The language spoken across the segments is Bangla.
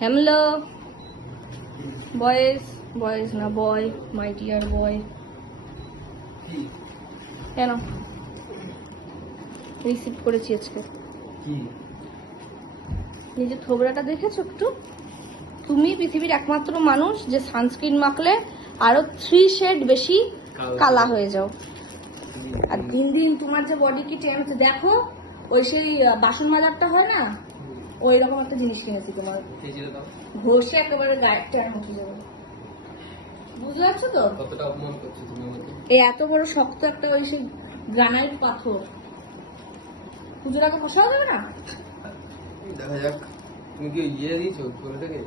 হ্যালো বয়েজ, বয়েজ না বয়, মাই ডিয়ার বয়। কেন রিসিভ করেছি আজকে? নিজের থোবরাটা দেখেছো একটু? তুমি পৃথিবীর একমাত্র মানুষ যে সানস্ক্রিন মাখলে আরো 3 শেড বেশি কালা হয়ে যাও। আর দিন দিন তোমার যে বডি কি টেম্প দেখো, ওই সেই বাসন মাজারটা হয় না, ওই রকম একটা জিনিস কিনেছি তোমার, ঘষে একেবারে গায়ের ট্যান উঠে যাবে। বুঝতে পারছো তো? কতটা অপমান করছো তুমি আমাকে? এই এত বড় শক্ত একটা ওই সেই গ্রানাইট পাথর, পুজোর আগে বসাও যাবে না? দেখা যাক। তুমি কি ইয়ে দিয়েছো কোনটাকে,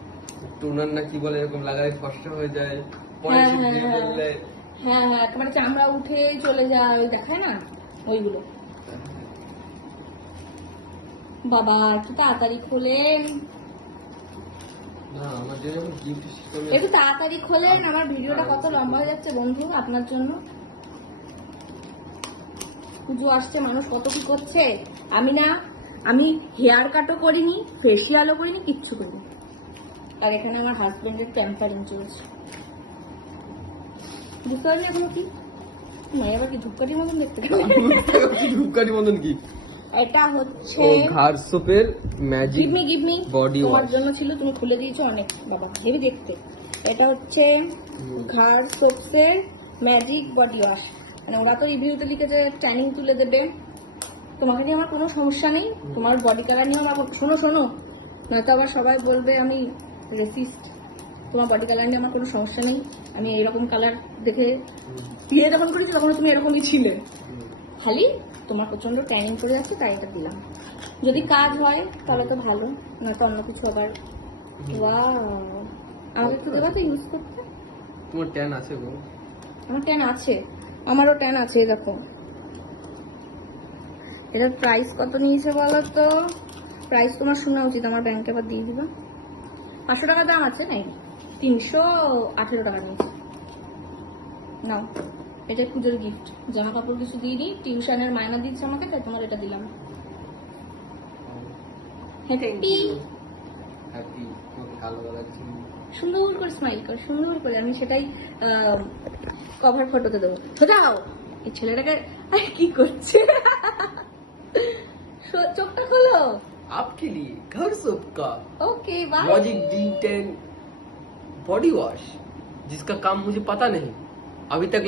টুনার না কি বলে, এরকম লাগালে কষ্ট হয়ে যায় পরে হ্যাঁ এসে হ্যাঁ দিয়ে হ্যাঁ বললে। হ্যাঁ হ্যাঁ, একেবারে চামড়া উঠে চলে যায়, ওই দেখায় না ওইগুলো। বাবা একটু তাড়াতাড়ি খোলেন, না আমার জন্য গিফট একটু তাড়াতাড়ি খোলেন। আমার ভিডিওটা কত লম্বা হয়ে যাচ্ছে বন্ধু আপনার জন্য। পুজো আসছে, মানুষ কত কি করছে। আমি হেয়ার কাটও করিনি, ফেসিয়ালও করিনি, কিচ্ছু করিনি। আর এখানে আমার হাজবেন্ডের ট্যাম্পারিং চলছে। বুঝতে পারলি এখনো কি নয়, আবার কি ধূপকাঠির মতন দেখতে পাই? ধূপকাঠি মতন কি? এটা হচ্ছে ঘাড় সোপের ম্যাজিক গিভ মি বডি তোমার ওয়াশ। জন্য ছিল, তুমি খুলে দিয়েছো অনেক। বাবা হেভি দেখতে। এটা হচ্ছে ঘাড় সোপসের ম্যাজিক বডি ওয়াশ। মানে ওরা তো রিভিউতে লিখেছে ট্যানিং তুলে দেবে। তোমাকে নিয়ে আমার কোনো সমস্যা নেই, তোমার বডি কালার নিয়ে আমার শোনো নয়তো আবার সবাই বলবে আমি রেসিস্ট। তোমার বডি কালার নিয়ে আমার কোনো সমস্যা নেই। আমি এরকম কালার দেখে বিয়ে যখন করেছি তখন তুমি এরকমই ছিলে, খালি তোমার প্রচন্ড ট্যানিং করে আছে তাই এটা দিলাম। যদি কাজ হয় তাহলে তো ভালো, নয়তো অন্য কিছু আবার। ওয়াও, আমাকে একটু দেবা তো ইউজ করতে? তোমার ট্যান আছে গো? আমার ট্যান আছে, আমারও ট্যান আছে। এই দেখো, এটার প্রাইস কত নিয়েছে বলো তো? প্রাইস তোমার শোনা উচিত, আমার ব্যাংকে আবার দিয়ে দিবা। 500 টাকা দাম আছে, নাই 318 টাকা নিয়েছে। নাও, এটা পুজোর গিফট। জামা কাপড় কিছু দিয়ে দিই, টিউশনের মায়না দিচ্ছে আমাকে, তাই তোমার এটা দিলাম। Happy happy. তোমাকে কালো লাগছে। সুন্দর করে স্মাইল কর, সুন্দর করে। আমি সেটাই কভার ফটোতে দেবো। সোজাও এই ছেলেটাকে কি করছে? চোখটা খোলো। आपके लिए घर सोप का okay bye. Magic D10 body wash, जिसका काम मुझे पता नहीं अभी तक।